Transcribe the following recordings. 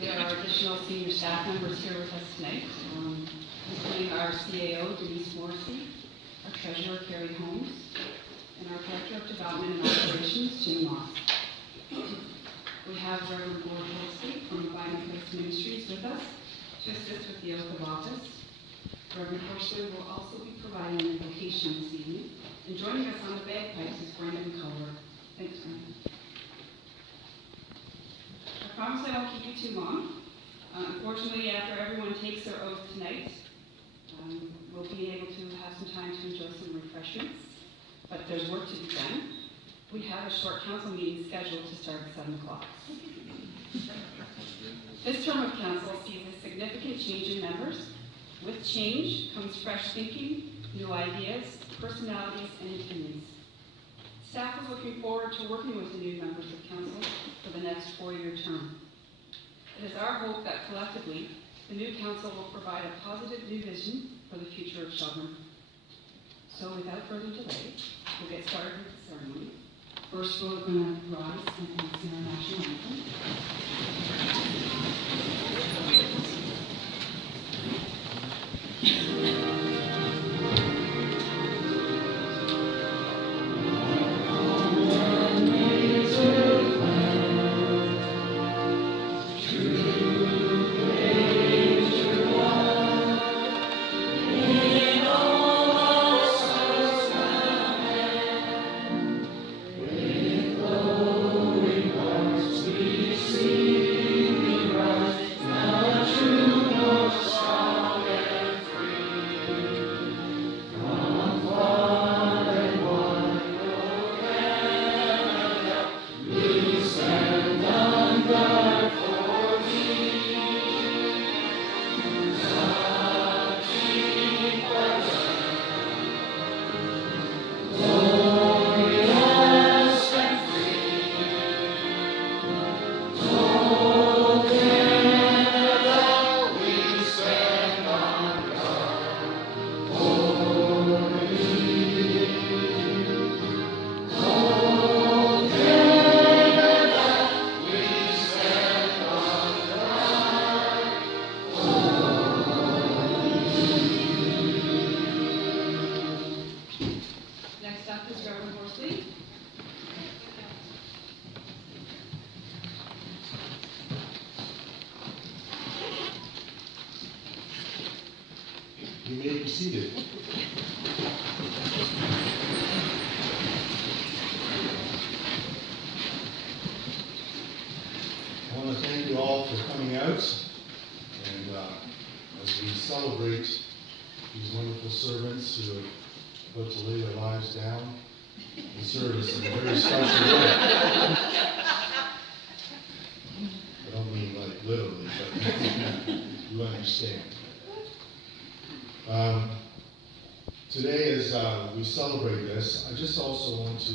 There are additional senior staff members here with us tonight, including our CAO, Denise Morrissey, our treasurer, Carrie Holmes, and our director of development and operations, Jim Moss. We have Reverend Gord Holsey from Abiding Place Ministries with us to assist with the oath of office. Reverend Horsley will also be providing an invocation this evening, and joining us on the bagpipes is Brendan Culver. Thanks, Brendan. I promise I won't keep you too long. Unfortunately, after everyone takes their oath tonight, we'll be able to have some time to enjoy some refreshments, but there's work to be done. We have a short council meeting scheduled to start at 7 o'clock. This term of council sees a significant change in members. With change comes fresh thinking, new ideas, personalities, and opinions. Staff is looking forward to working with the new members of council for the next 4-year term. It is our hope that collectively, the new council will provide a positive new vision for the future of Shelburne. So without further delay, we'll get started with the ceremony. First, we're going to rise and sing our national anthem. You may be seated. I want to thank you all for coming out, and as we celebrate these wonderful servants who are about to lay their lives down in service in a very special way. I don't mean like literally, but you understand. Today, as we celebrate this, I just also want to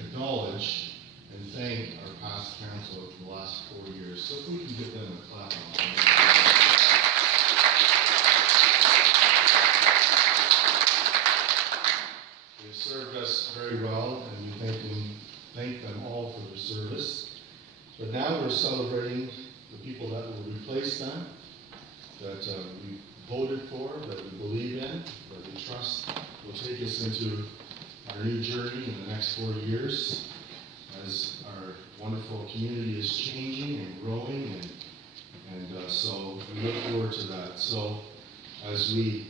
acknowledge and thank our past council for the last 4 years. So if we can give them a clap on that. They've served us very well, and we thank them all for their service. But now we're celebrating the people that will replace them, that we voted for, that we believe in, that we trust will take us into our new journey in the next 4 years as our wonderful community is changing and growing, and so we look forward to that. So as we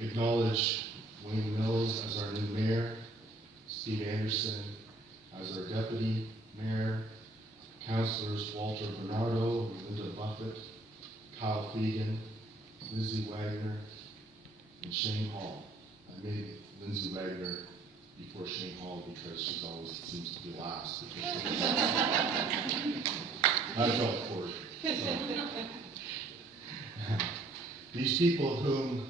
acknowledge Wayne Mills as our new mayor, Steve Anderson as our deputy mayor, councilors Walter Bernardo, Linda Buffett, Kyle Fegan, Lindsay Wagner, and Shane Hall. I made Lindsay Wagner before Shane Hall because she always seems to be last. I felt for her. So. These people whom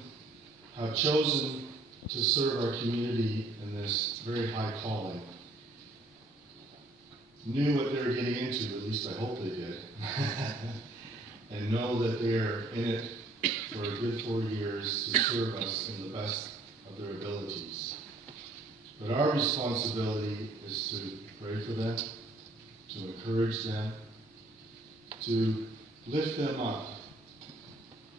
have chosen to serve our community in this very high calling knew what they were getting into, at least I hope they did, and know that they are in it for a good 4 years to serve us in the best of their abilities. But our responsibility is to pray for them, to encourage them, to lift them up.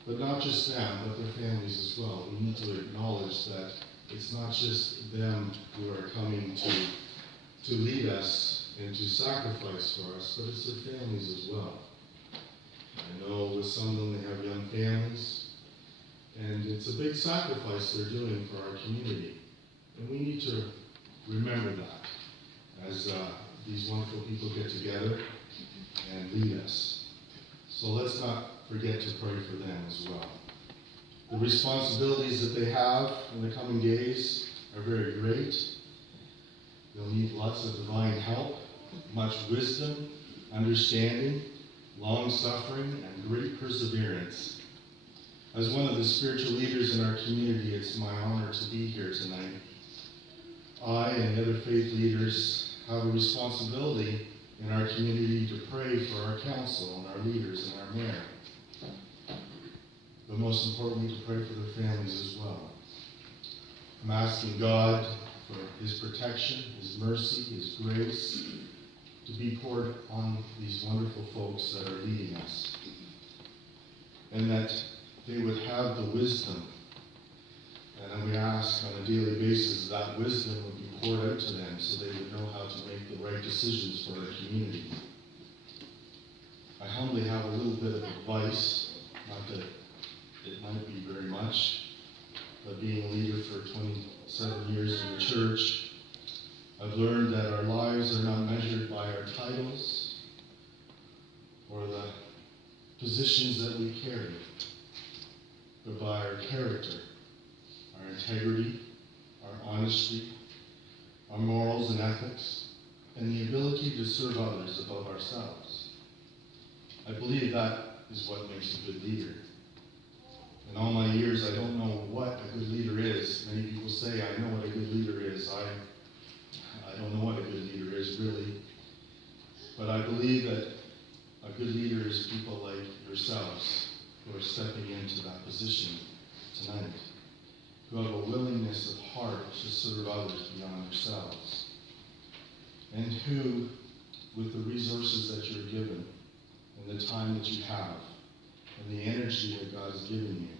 But not just them, but their families as well. We need to acknowledge that it's not just them who are coming to lead us and to sacrifice for us, but it's their families as well. I know with some of them they have young families, and it's a big sacrifice they're doing for our community. And we need to remember that as these wonderful people get together and lead us. So let's not forget to pray for them as well. The responsibilities that they have in the coming days are very great. They'll need lots of divine help, much wisdom, understanding, long-suffering, and great perseverance. As one of the spiritual leaders in our community, it's my honor to be here tonight. I and the other faith leaders have a responsibility in our community to pray for our council and our leaders and our mayor. But most importantly, to pray for their families as well. I'm asking God for His protection, His mercy, His grace to be poured on these wonderful folks that are leading us. And that they would have the wisdom. And we ask on a daily basis that wisdom would be poured out to them so they would know how to make the right decisions for our community. I humbly have a little bit of advice, not that it might be very much, but being a leader for 27 years in the church, I've learned that our lives are not measured by our titles or the positions that we carry, but by our character, our integrity, our honesty, our morals and ethics, and the ability to serve others above ourselves. I believe that is what makes a good leader. In all my years, I don't know what a good leader is. Many people say, I know what a good leader is. I don't know what a good leader is, really. But I believe that a good leader is people like yourselves who are stepping into that position tonight, who have a willingness of heart to serve others beyond yourselves, and who, with the resources that you're given, and the time that you have, and the energy that God has given you,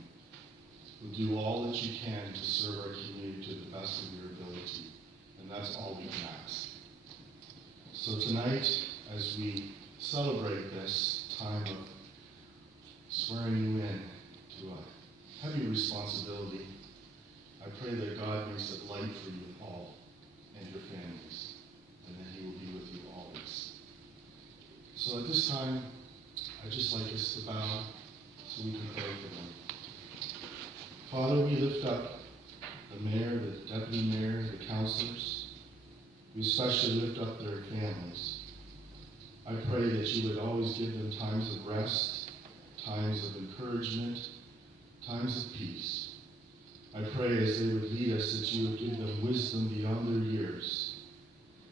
will do all that you can to serve our community to the best of your ability. And that's all we can ask. So tonight, as we celebrate this time of swearing you in to a heavy responsibility, I pray that God makes it light for you all and your families, and that He will be with you always. So at this time, I'd just like us to bow so we can pray for them. Father, we lift up the mayor, the deputy mayor, the councilors. We especially lift up their families. I pray that you would always give them times of rest, times of encouragement, times of peace. I pray as they would lead us that you would give them wisdom beyond their years.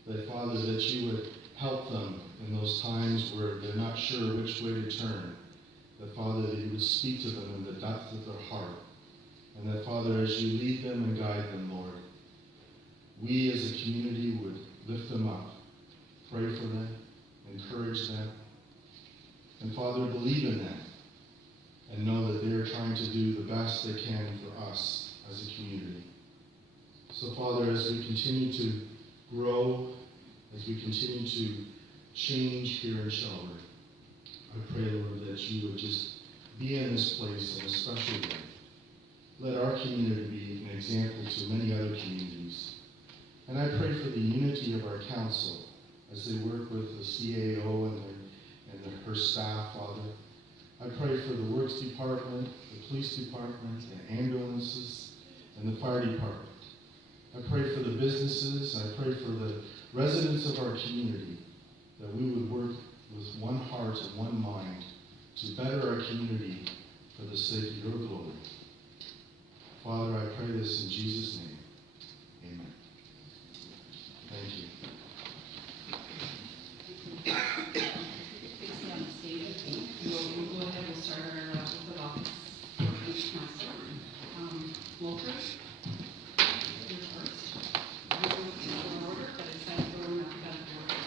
That, Father, that you would help them in those times where they're not sure which way to turn. That, Father, that you would speak to them in the depth of their heart. And that, Father, as you lead them and guide them, Lord, we as a community would lift them up, pray for them, encourage them, and, Father, believe in them, and know that they are trying to do the best they can for us as a community. So, Father, as we continue to grow, as we continue to change here in Shelburne, I pray, Lord, that you would just be in this place in a special way. Let our community be an example to many other communities. And I pray for the unity of our council as they work with the CAO and her staff, Father. I pray for the Works Department, the Police Department, the ambulances, and the Fire Department. I pray for the businesses. I pray for the residents of our community, that we would work with one heart and one mind to better our community for the sake of your glory. Father, I pray this in Jesus' name. Amen. Thank you. Please stay on the stage. We'll go ahead and start our oath of office for each councilor. Walter, you're first. I'm going to go in order, but it's time for an alphabetical order.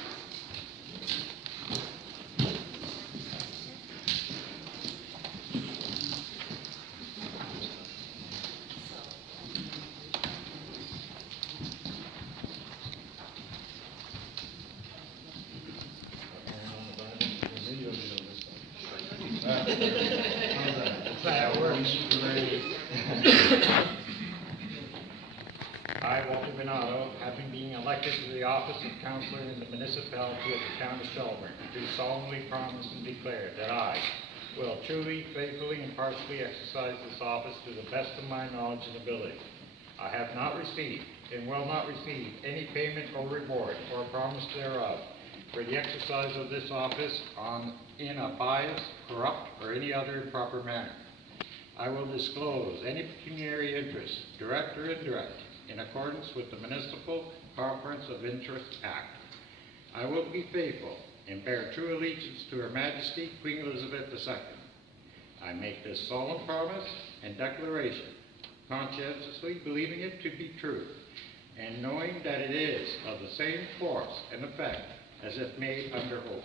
How's that? That works great. I, Walter Benado, having been elected to the office of councillor in the municipality of the town of Shelburne, do solemnly promise and declare that I will truly, faithfully, and impartially exercise this office to the best of my knowledge and ability. I have not received and will not receive any payment or reward or promise thereof for the exercise of this office in a biased, corrupt, or any other improper manner. I will disclose any pecuniary interest, direct or indirect, in accordance with the Municipal Conflicts of Interest Act. I will be faithful and bear true allegiance to Her Majesty Queen Elizabeth II. I make this solemn promise and declaration, conscientiously believing it to be true, and knowing that it is of the same force and effect as if made under oath.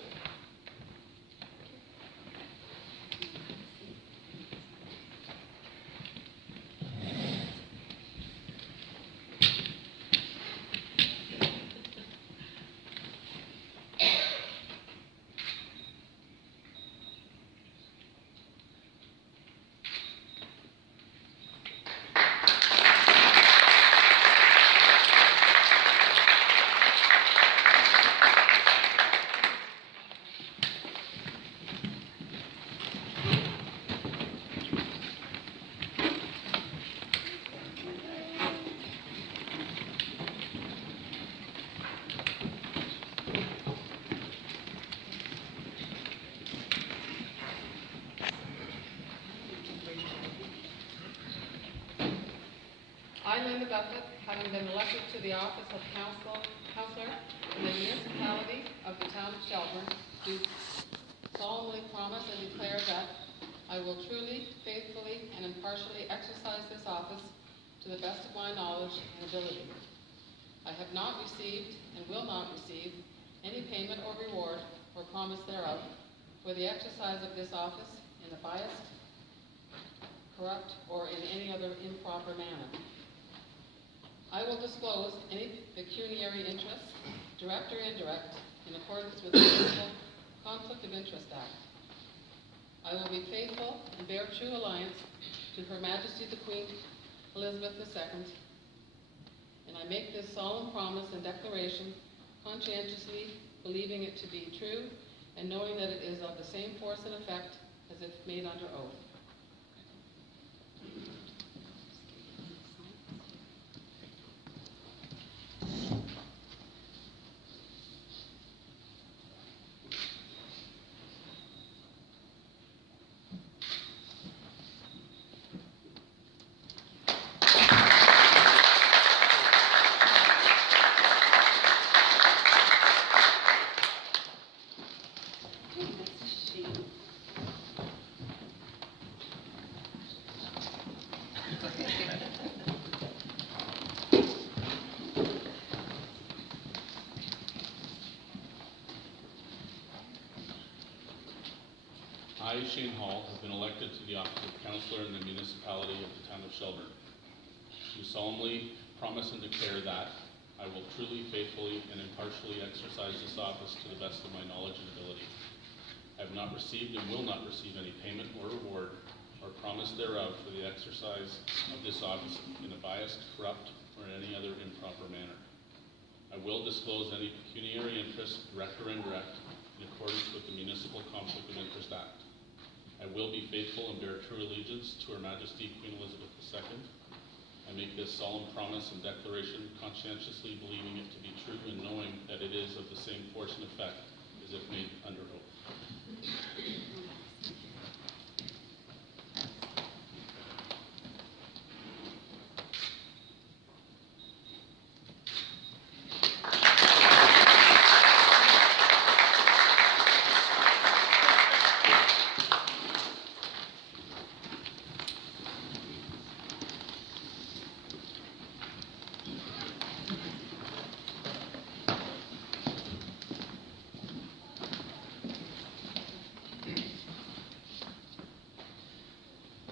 I, Linda Buffett, having been elected to the office of councillor in the municipality of the town of Shelburne, do solemnly promise and declare that I will truly, faithfully, and impartially exercise this office to the best of my knowledge and ability. I have not received and will not receive any payment or reward or promise thereof for the exercise of this office in a biased, corrupt, or in any other improper manner. I will disclose any pecuniary interest, direct or indirect, in accordance with the Municipal Conflict of Interest Act. I will be faithful and bear true allegiance to Her Majesty the Queen Elizabeth II, and I make this solemn promise and declaration conscientiously believing it to be true and knowing that it is of the same force and effect as if made under oath. I, Shane Hall, have been elected to the office of councillor in the municipality of the town of Shelburne. Do solemnly promise and declare that I will truly, faithfully, and impartially exercise this office to the best of my knowledge and ability. I have not received and will not receive any payment or reward or promise thereof for the exercise of this office in a biased, corrupt, or in any other improper manner. I will disclose any pecuniary interest, direct or indirect, in accordance with the Municipal Conflict of Interest Act. I will be faithful and bear true allegiance to Her Majesty Queen Elizabeth II. I make this solemn promise and declaration conscientiously believing it to be true and knowing that it is of the same force and effect as if made under oath.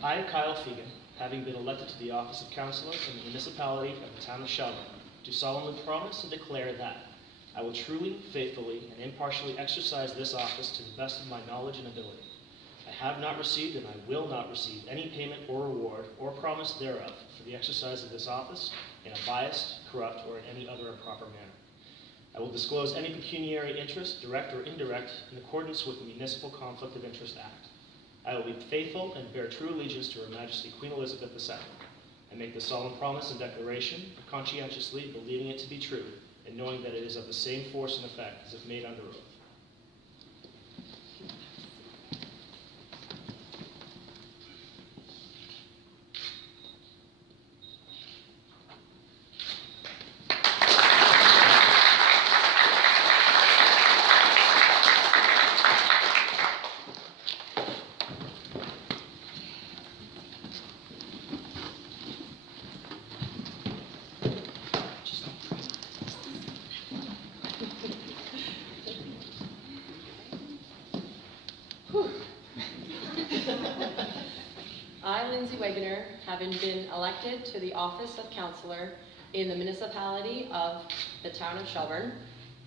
I, Kyle Fegan, having been elected to the office of councillor in the municipality of the town of Shelburne, do solemnly promise and declare that I will truly, faithfully, and impartially exercise this office to the best of my knowledge and ability. I have not received and I will not receive any payment or reward or promise thereof for the exercise of this office in a biased, corrupt, or in any other improper manner. I will disclose any pecuniary interest, direct or indirect, in accordance with the Municipal Conflict of Interest Act. I will be faithful and bear true allegiance to Her Majesty Queen Elizabeth II. I make this solemn promise and declaration, conscientiously believing it to be true, and knowing that it is of the same force and effect as if made under oath. I, Lindsay Wegener, having been elected to the office of councillor in the municipality of the town of Shelburne,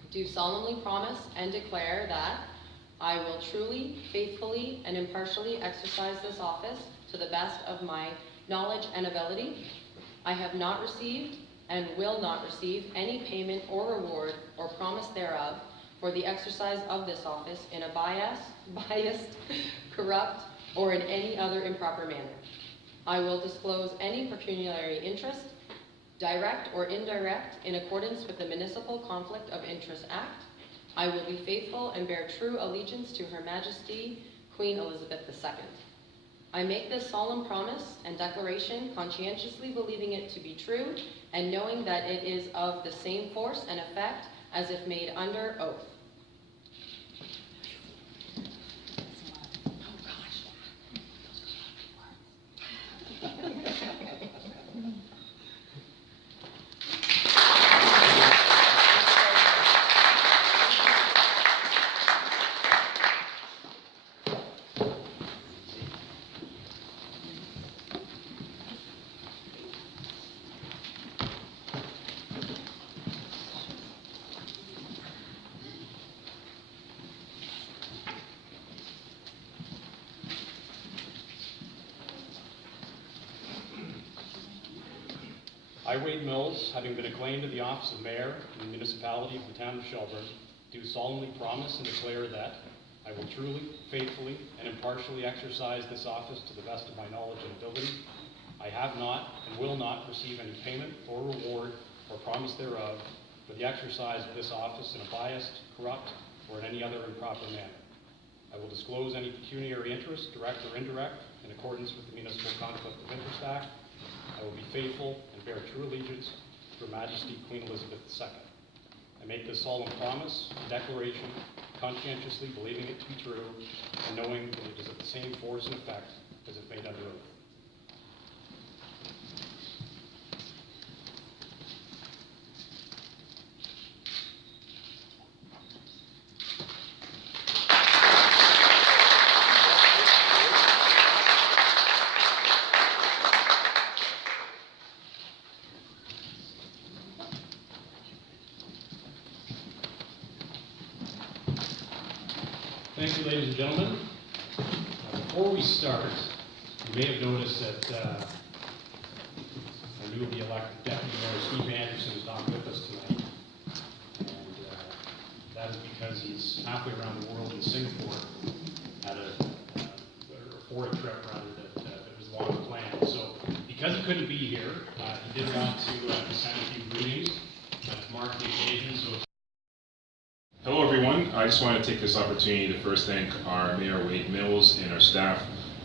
do solemnly promise and declare that I will truly, faithfully, and impartially exercise this office to the best of my knowledge and ability. I have not received and will not receive any payment or reward or promise thereof for the exercise of this office in a biased, corrupt, or in any other improper manner. I will disclose any pecuniary interest, direct or indirect, in accordance with the Municipal Conflict of Interest Act. I will be faithful and bear true allegiance to Her Majesty Queen Elizabeth II. I make this solemn promise and declaration conscientiously believing it to be true and knowing that it is of the same force and effect as if made under oath. I, Wade Mills, having been acclaimed to the office of mayor in the municipality of the town of Shelburne, do solemnly promise and declare that I will truly, faithfully, and impartially exercise this office to the best of my knowledge and ability. I have not and will not receive any payment or reward or promise thereof for the exercise of this office in a biased, corrupt, or in any other improper manner. I will disclose any pecuniary interest, direct or indirect, in accordance with the Municipal Conflict of Interest Act. I will be faithful and bear true allegiance to Her Majesty Queen Elizabeth II. I make this solemn promise and declaration, conscientiously believing it to be true, and knowing that it is of the same force and effect as if made under oath. Thank you, ladies and gentlemen. Before we start, you may have noticed that our newly elected Deputy Mayor Steve Anderson is not with us tonight. And that is because he's halfway around the world in Singapore at for a trip rather that was long planned. So because he couldn't be here, he did want to send a few greetings to mark the occasion. So hello everyone, I just want to take this opportunity to first thank our Mayor Wade Mills and our staff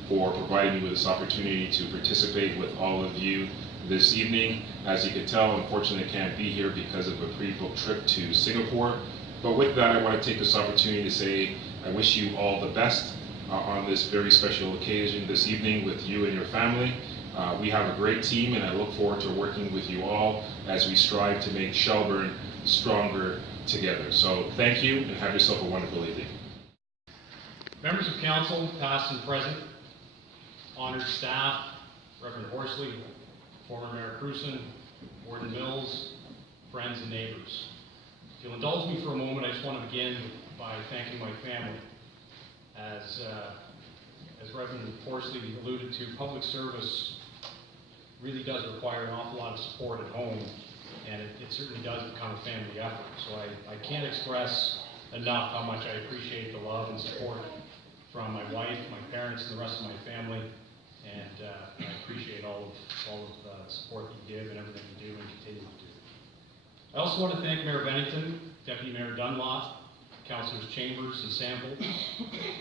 for providing me with this opportunity to participate with all of you this evening. As you can tell, unfortunately I can't be here because of a pre-booked trip to Singapore. But with that, I want to take this opportunity to say I wish you all the best on this very special occasion this evening with you and your family. We have a great team and I look forward to working with you all as we strive to make Shelburne stronger together. So thank you and have yourself a wonderful evening. members of council, past and present, honored staff, Reverend Horsley, former Mayor Cruson, Warden Mills, friends and neighbors. If you'll indulge me for a moment, I just want to begin by thanking my family. As as Reverend Horsley alluded to, public service really does require an awful lot of support at home, and it certainly does become a family effort. So I can't express enough how much I appreciate the love and support from my wife, my parents, and the rest of my family, and I appreciate all of the support you give and everything you do and continue to do. I also want to thank Mayor Bennington, Deputy Mayor Dunlop, Councilors Chambers and Sample.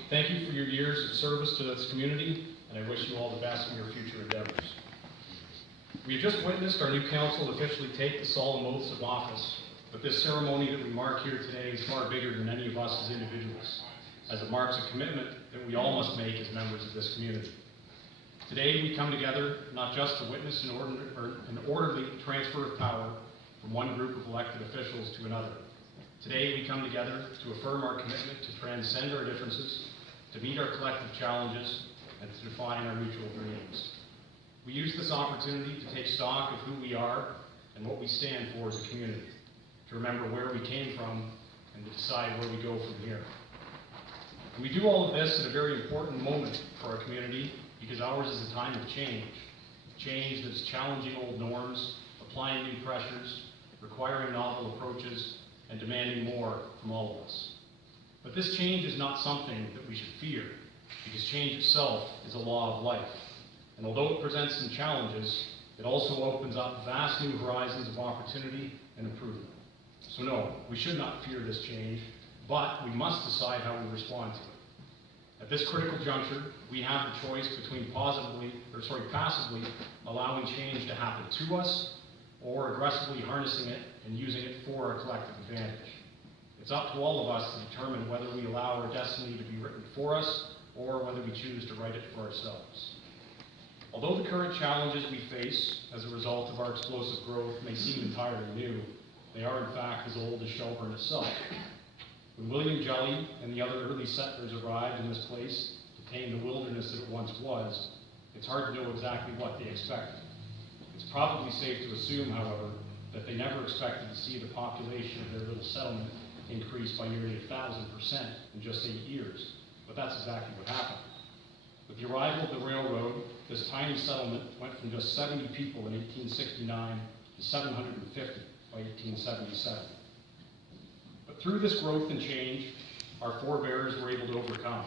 Thank you for your years of service to this community, and I wish you all the best in your future endeavors. We have just witnessed our new council officially take the solemn oaths of office, but this ceremony that we mark here today is far bigger than any of us as individuals, as it marks a commitment that we all must make as members of this community. Today we come together not just to witness an orderly transfer of power from one group of elected officials to another. Today we come together to affirm our commitment to transcend our differences, to meet our collective challenges, and to define our mutual dreams. We use this opportunity to take stock of who we are and what we stand for as a community, to remember where we came from, and to decide where we go from here. And we do all of this at a very important moment for our community, because ours is a time of change. Change that's challenging old norms, applying new pressures, requiring novel approaches, and demanding more from all of us. But this change is not something that we should fear, because change itself is a law of life. And although it presents some challenges, it also opens up vast new horizons of opportunity and improvement. So no, we should not fear this change, but we must decide how we respond to it. At this critical juncture, we have the choice between passively allowing change to happen to us, or aggressively harnessing it and using it for our collective advantage. It's up to all of us to determine whether we allow our destiny to be written for us, or whether we choose to write it for ourselves. Although the current challenges we face as a result of our explosive growth may seem entirely new, they are in fact as old as Shelburne itself. When William Jelly and the other early settlers arrived in this place to tame the wilderness that it once was, it's hard to know exactly what they expected. It's probably safe to assume, however, that they never expected to see the population of their little settlement increase by nearly 1,000% in just 8 years. But that's exactly what happened. With the arrival of the railroad, this tiny settlement went from just 70 people in 1869 to 750 by 1877. But through this growth and change, our forebears were able to overcome.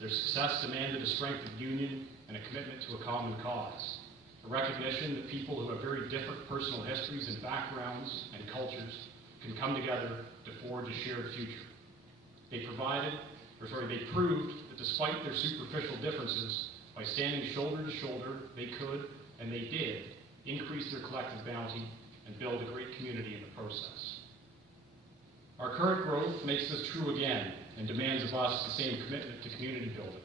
Their success demanded a strength of union and a commitment to a common cause, a recognition that people who have very different personal histories and backgrounds and cultures can come together to forge a shared future. They proved that despite their superficial differences, by standing shoulder to shoulder, they could, and they did, increase their collective bounty and build a great community in the process. Our current growth makes this true again and demands of us the same commitment to community building.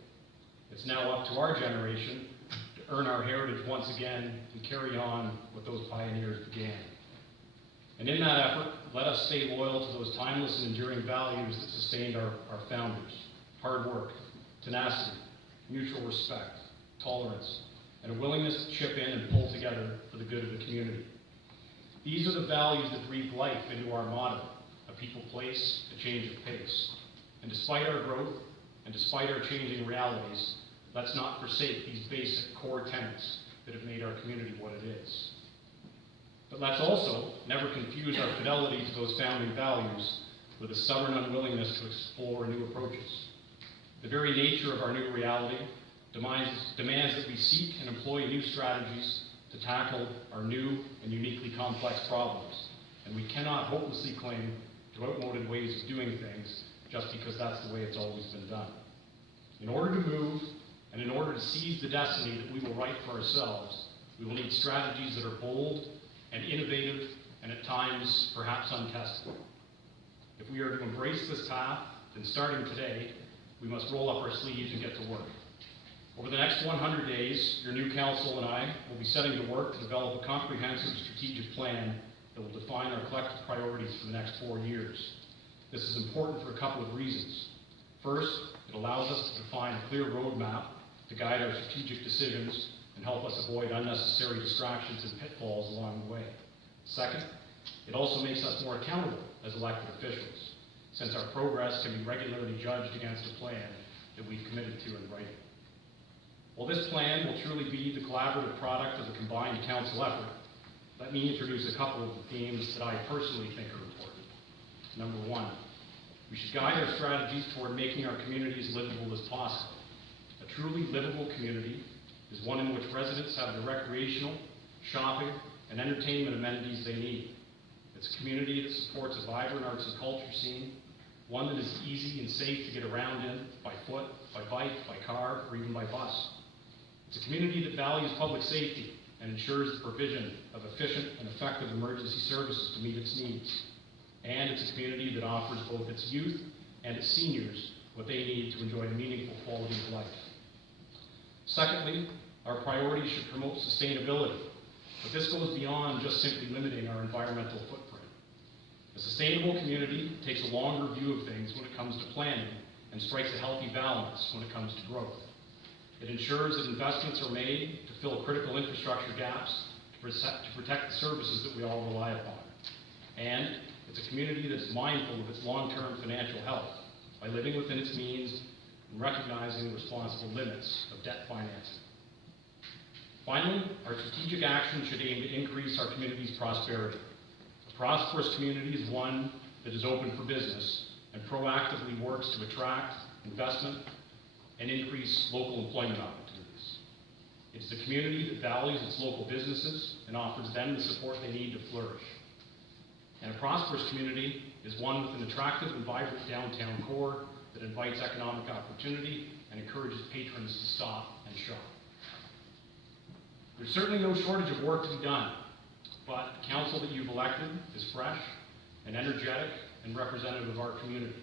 It's now up to our generation to earn our heritage once again and carry on what those pioneers began. And in that effort, let us stay loyal to those timeless and enduring values that sustained our founders: hard work, tenacity, mutual respect, tolerance, and a willingness to chip in and pull together for the good of the community. These are the values that breathe life into our motto: a people place, a change of pace. And despite our growth, and despite our changing realities, let's not forsake these basic core tenets that have made our community what it is. But let's also never confuse our fidelity to those founding values with a stubborn unwillingness to explore new approaches. The very nature of our new reality demands that we seek and employ new strategies to tackle our new and uniquely complex problems. And we cannot hopelessly cling to outmoded ways of doing things just because that's the way it's always been done. In order to move, and in order to seize the destiny that we will write for ourselves, we will need strategies that are bold and innovative, and at times, perhaps untested. If we are to embrace this path, then starting today, we must roll up our sleeves and get to work. Over the next 100 days, your new council and I will be setting to work to develop a comprehensive strategic plan that will define our collective priorities for the next 4 years. This is important for a couple of reasons. First, it allows us to define a clear roadmap to guide our strategic decisions and help us avoid unnecessary distractions and pitfalls along the way. Second, it also makes us more accountable as elected officials, since our progress can be regularly judged against a plan that we've committed to in writing. While this plan will truly be the collaborative product of a combined council effort, let me introduce a couple of the themes that I personally think are important. Number one, we should guide our strategies toward making our communities livable as possible. A truly livable community is one in which residents have the recreational, shopping, and entertainment amenities they need. It's a community that supports a vibrant arts and culture scene, one that is easy and safe to get around in by foot, by bike, by car, or even by bus. It's a community that values public safety and ensures the provision of efficient and effective emergency services to meet its needs. And it's a community that offers both its youth and its seniors what they need to enjoy a meaningful quality of life. Secondly, our priorities should promote sustainability, but this goes beyond just simply limiting our environmental footprint. A sustainable community takes a longer view of things when it comes to planning and strikes a healthy balance when it comes to growth. It ensures that investments are made to fill critical infrastructure gaps to protect the services that we all rely upon. And it's a community that is mindful of its long-term financial health by living within its means and recognizing the responsible limits of debt financing. Finally, our strategic action should aim to increase our community's prosperity. A prosperous community is one that is open for business and proactively works to attract investment and increase local employment opportunities. It is a community that values its local businesses and offers them the support they need to flourish. And a prosperous community is one with an attractive and vibrant downtown core that invites economic opportunity and encourages patrons to stop and shop. There's certainly no shortage of work to be done, but the council that you've elected is fresh and energetic and representative of our community.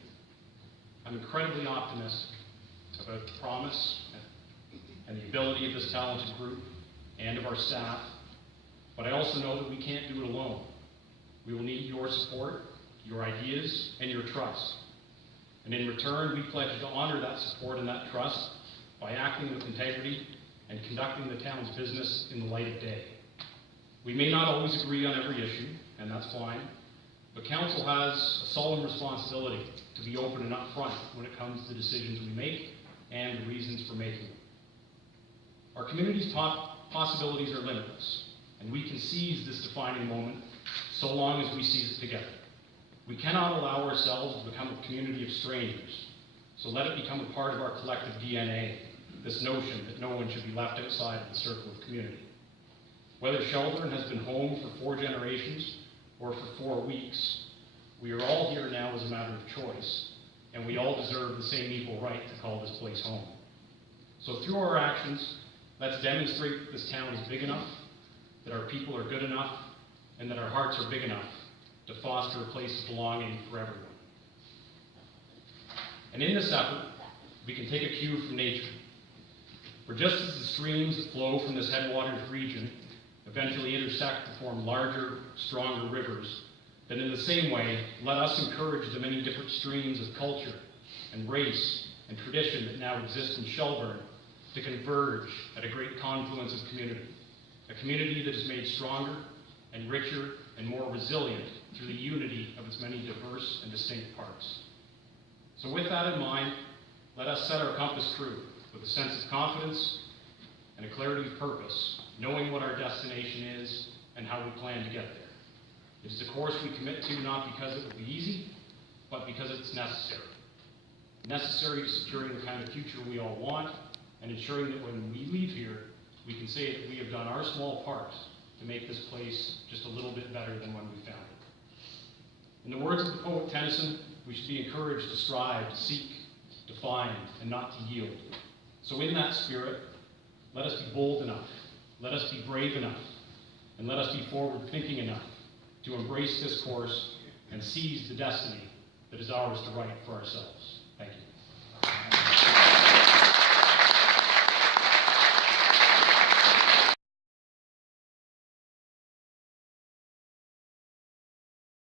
I'm incredibly optimistic about the promise and the ability of this talented group and of our staff, but I also know that we can't do it alone. We will need your support, your ideas, and your trust. And in return, we pledge to honor that support and that trust by acting with integrity and conducting the town's business in the light of day. We may not always agree on every issue, and that's fine, but council has a solemn responsibility to be open and upfront when it comes to the decisions we make and the reasons for making them. Our community's possibilities are limitless, and we can seize this defining moment so long as we seize it together. We cannot allow ourselves to become a community of strangers, so let it become a part of our collective DNA, this notion that no one should be left outside of the circle of community. Whether Shelburne has been home for 4 generations or for 4 weeks, we are all here now as a matter of choice, and we all deserve the same equal right to call this place home. So through our actions, let's demonstrate that this town is big enough, that our people are good enough, and that our hearts are big enough to foster a place of belonging for everyone. And in this effort, we can take a cue from nature. For just as the streams that flow from this headwaters region eventually intersect to form larger, stronger rivers, then in the same way, let us encourage the many different streams of culture and race and tradition that now exist in Shelburne to converge at a great confluence of community, a community that is made stronger and richer and more resilient through the unity of its many diverse and distinct parts. So with that in mind, let us set our compass true with a sense of confidence and a clarity of purpose, knowing what our destination is and how we plan to get there. It is a course we commit to not because it will be easy, but because it's necessary. Necessary to securing the kind of future we all want and ensuring that when we leave here, we can say that we have done our small part to make this place just a little bit better than when we found it. In the words of the poet Tennyson, we should be encouraged to strive, to seek, to find, and not to yield. So in that spirit, let us be bold enough, let us be brave enough, and let us be forward-thinking enough to embrace this course and seize the destiny that is ours to write for ourselves.